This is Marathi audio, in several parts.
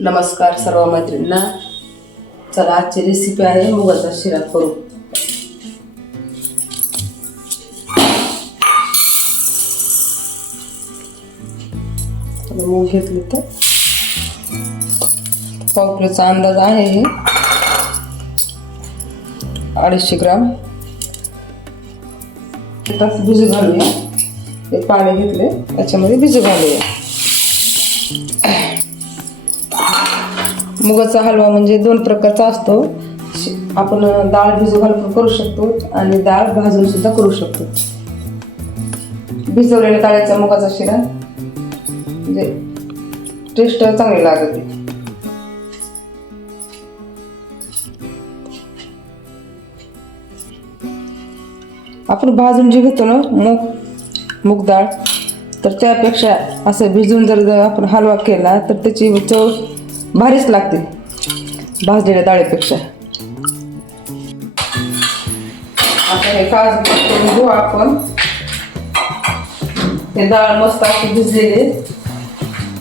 नमस्कार सर्व मैत्रिणींना. चला आजची रेसिपी आहे मुगाचा शिरा करू मूग घेतली तर. पाव किलोचा अंदाज आहे हे. अडीचशे ग्राम. तास भिजू घालूया. पाणी घेतले त्याच्यामध्ये भिजू घालूया. मुगाचा हलवा म्हणजे दोन प्रकारचा असतो. आपण डाळ भिजू घालून करू शकतो आणि डाळ भाजून सुद्धा करू शकतो. भिजवलेल्या डाळीचा मुगाचा शिरा. म्हणजे टेस्ट चांगली लागते. आपण भाजून जे घेतो ना मूग मूग डाळ तर त्यापेक्षा असं भिजून जर आपण हलवा केला तर त्याची चव भारीच लागते. भाजलेल्या डाळीपेक्षा. आता हे काजू करून घेऊ आपण. हे डाळ मस्त अशी भिजलेली.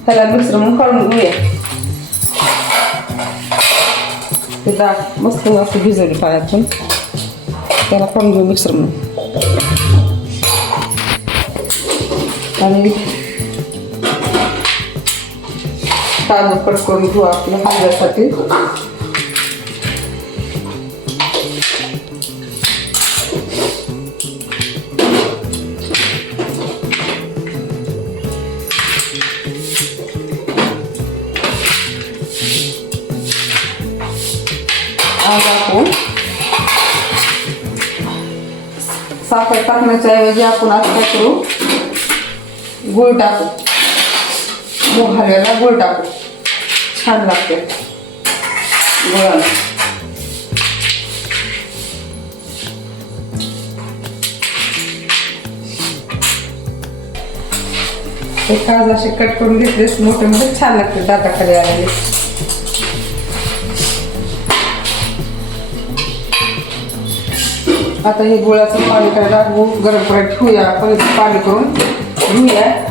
त्याला मिश्र म्हणून काढून घेऊया. ते डाळ मस्त अशी भिजवली पाण्यातून. त्याला काढून घेऊ मिक्सर म्हणून. आणि काजू कट करून घेऊ आपल्या हलव्यासाठी आज आपण साखर टाकण्याच्या ऐवजी आपण आज काय करू? गुळ टाकू. मूग हलव्याला गुळ टाकू. छान लागते. गुळाला हे काज असे कट करून घेतलेस मोठे मोठे छान लागते दाताखाली आलेले. आता हे गुळाचं पाणी करायला गूळ गरम करायला ठेवूया. पाणी करून घेऊया.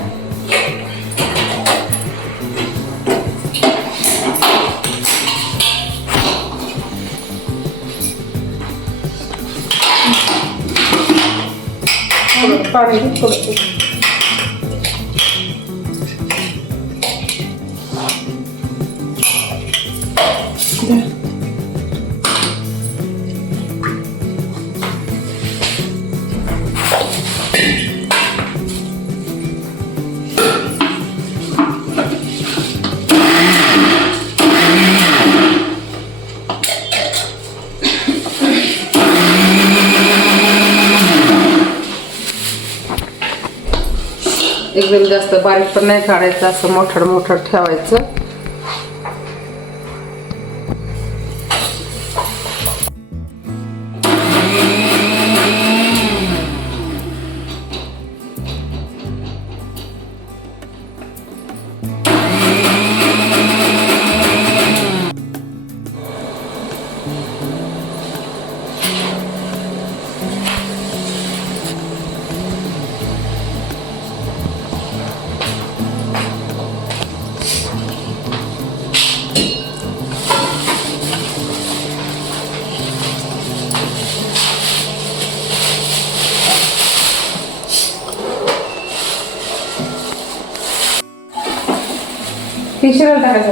थोडं एकदम जास्त बारीक पण नाही काढायचं असं मोठं मोठं ठेवायचं.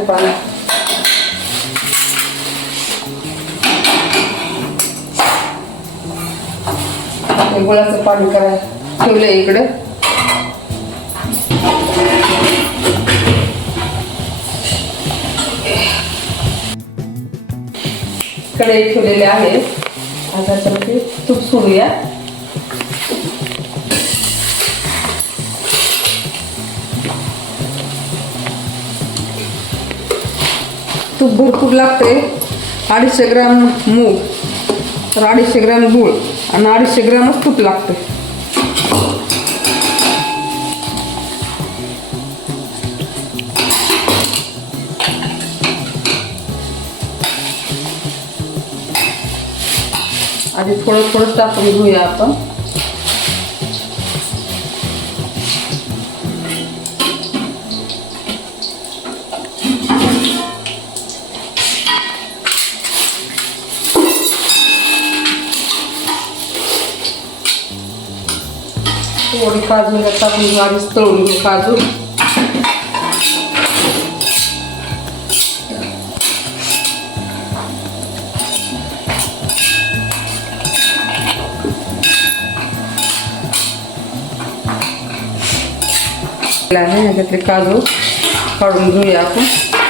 पाणी. गुळाचं पाणी काय ठेवलंय इकडे. कढई ठेवलेले आहे. आता त्याच्यामध्ये तूप सोडूया. तूप भरपूर लागते. अडीचशे ग्रॅम मूग तर अडीचशे ग्रॅम गूळ आणि अडीचशे ग्रॅमच तूप लागते. आधी थोडं थोडं टाकून घेऊया आपण. थोडी काजू टाकून घेऊ आधीच तळून घेऊ काजू. आहे ह्याच्यातले काजू काढून घेऊया आपण.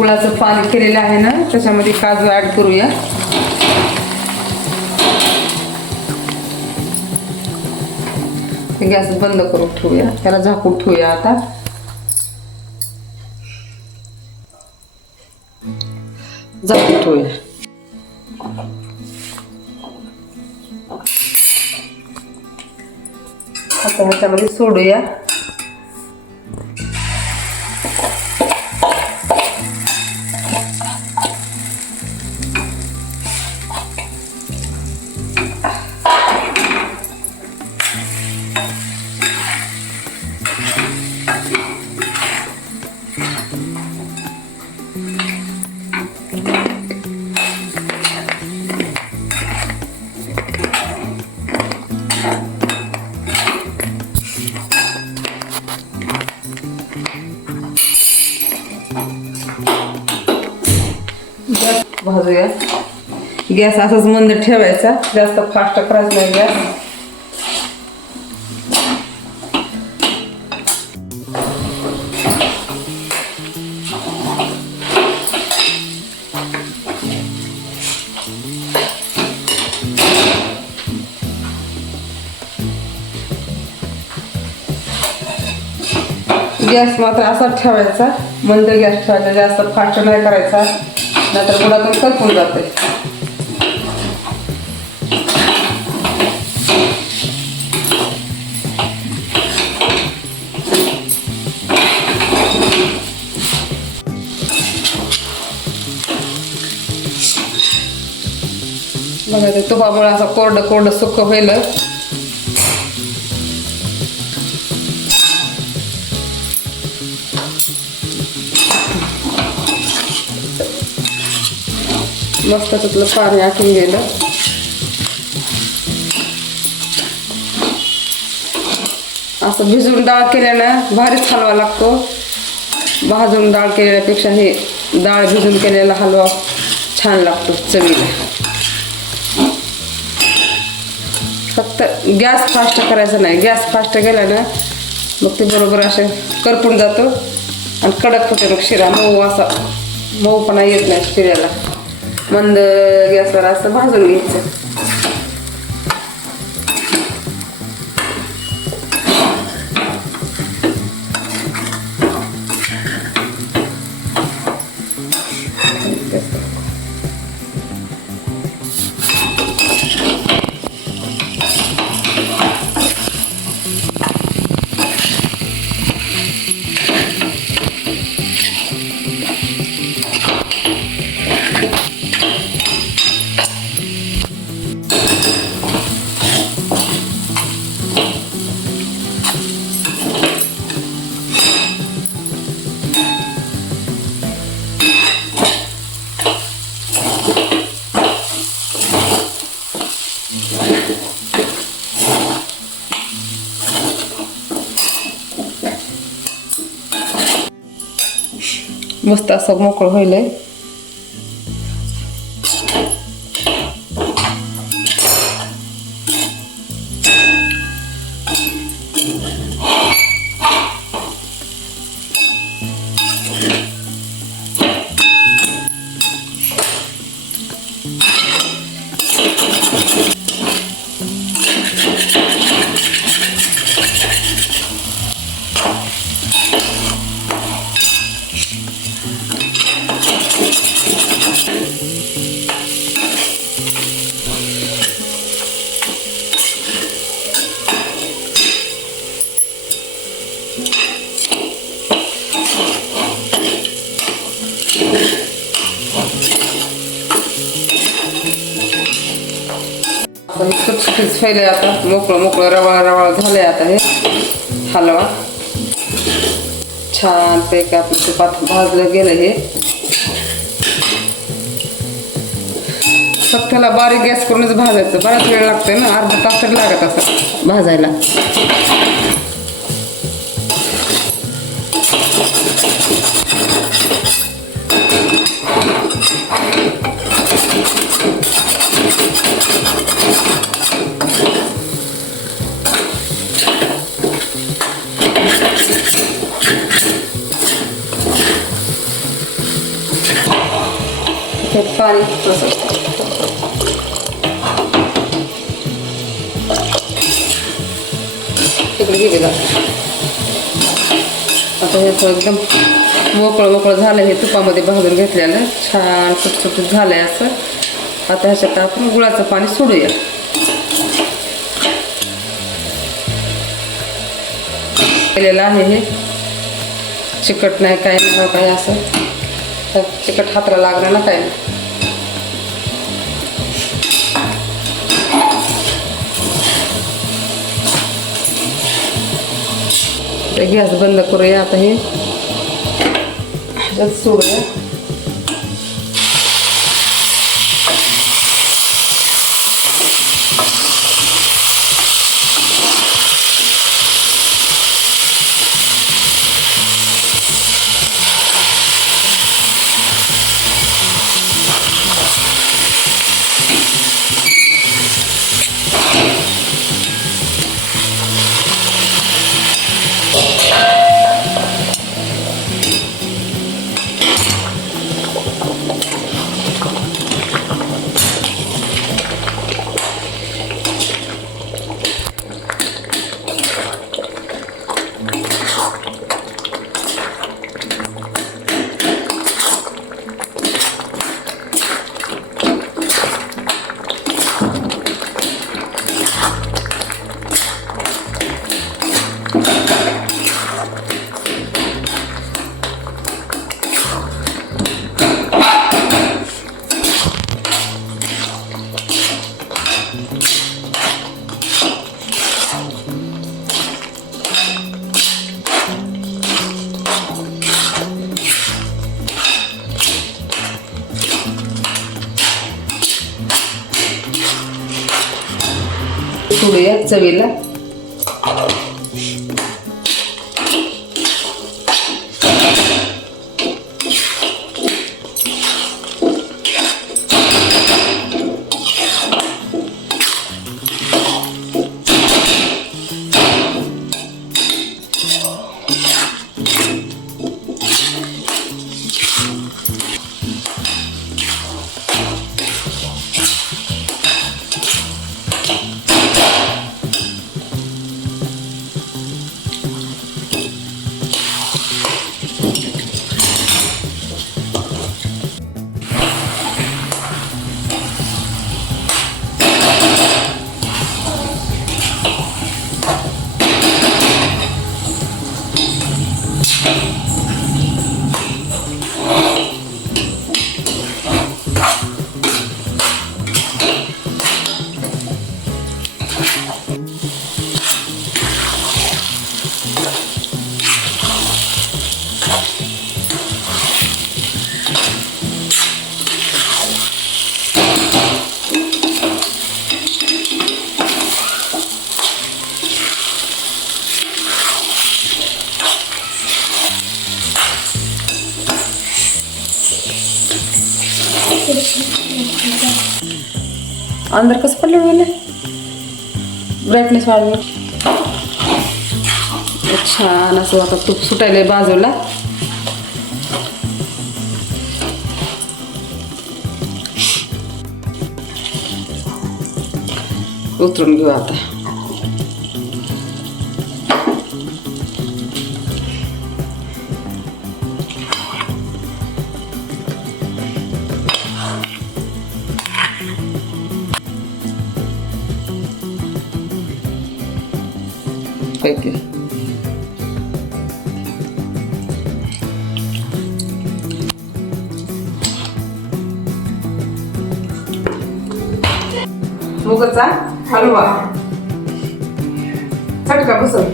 गुळाचं पाणी केलेलं आहे ना त्याच्यामध्ये काजू ॲड करूया. गॅस बंद करून ठेवूया. त्याला झाकून ठेवूया आता. झाकून ठेवूया. आता ह्याच्यामध्ये सोडूया. गॅस असाच मंद ठेवायचा. जास्त फास्ट करायचं नाही गॅस. गॅस मात्र असाच ठेवायचा. मंद गॅस ठेवायचा. जास्त फास्ट नाही करायचा. नाहीतर गुळातून करपून जाते बघा असं कोरडं कोरडं सुक्क होईल मस्त तिथलं पाणी आटून गेलं. असं भिजून डाळ केल्यानं भारीच हलवा लागतो. भाजून डाळ केलेल्यापेक्षा हे डाळ भिजून केलेला हलवा छान लागतो चवीला. फक्त गॅस फास्ट करायचा नाही. गॅस फास्ट केला ना मग ते बरोबर असे करपून जातो. आणि कडक होते मग शिरा. मऊ असा मऊपणा येत नाही शिऱ्याला. मंद गॅसवर असं भाजून घ्यायचं. मस्त असं मोकळं होईल हे फैले आता. मोकळं मोकळं रवाळ रवाळ झालंय आता हे. हलवा. छान पैकी आपलं तुपात भाजलं गेलं हे. फक्त त्याला बारीक गॅस करूनच भाजायचं. बराच वेळ लागतोय ना? अर्धा तास तरी लागत असं भाजायला. त्यात पाणी तिकडे गेले जात आता हे थोडं एकदम मोकळं मोकळं झालं हे तुपामध्ये भाजून घेतलेलं छान सुटसुटीत झालं आहे असं आता ह्याच्यात आपण गुळाचं पाणी सोडूया केलेलं आहे हे चिकट नाही काय नाही काय असं तर चिकट हातरा लागणार ना काय नाही गॅस बंद करूया आता हे. ह्याच्यात सोडूया. सोडूया चवीला. ब्राईटनेस वाढलं छान असं आता तूप सुटायला बाजूला उतरून घेऊ आता. पैकी मुगाचा हलवा चटका बसव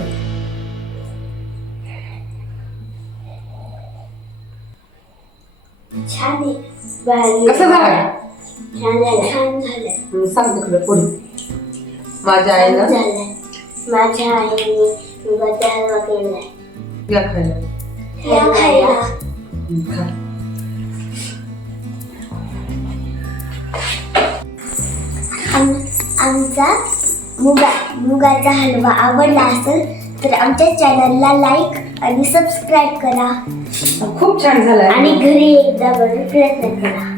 छान आहे भारी कसं झालं सांगते तुला पुढे माझ्या आईनं माझ्या आईने मुगाचा हलवा केलाय. या खायला. या खायला. खा. आम- आमचा मुगा मुगाचा हलवा आवडला असेल तर आमच्या चॅनलला लाईक आणि सबस्क्राईब करा. खूप छान झालाय आणि घरी एकदा बनवून प्रयत्न करा.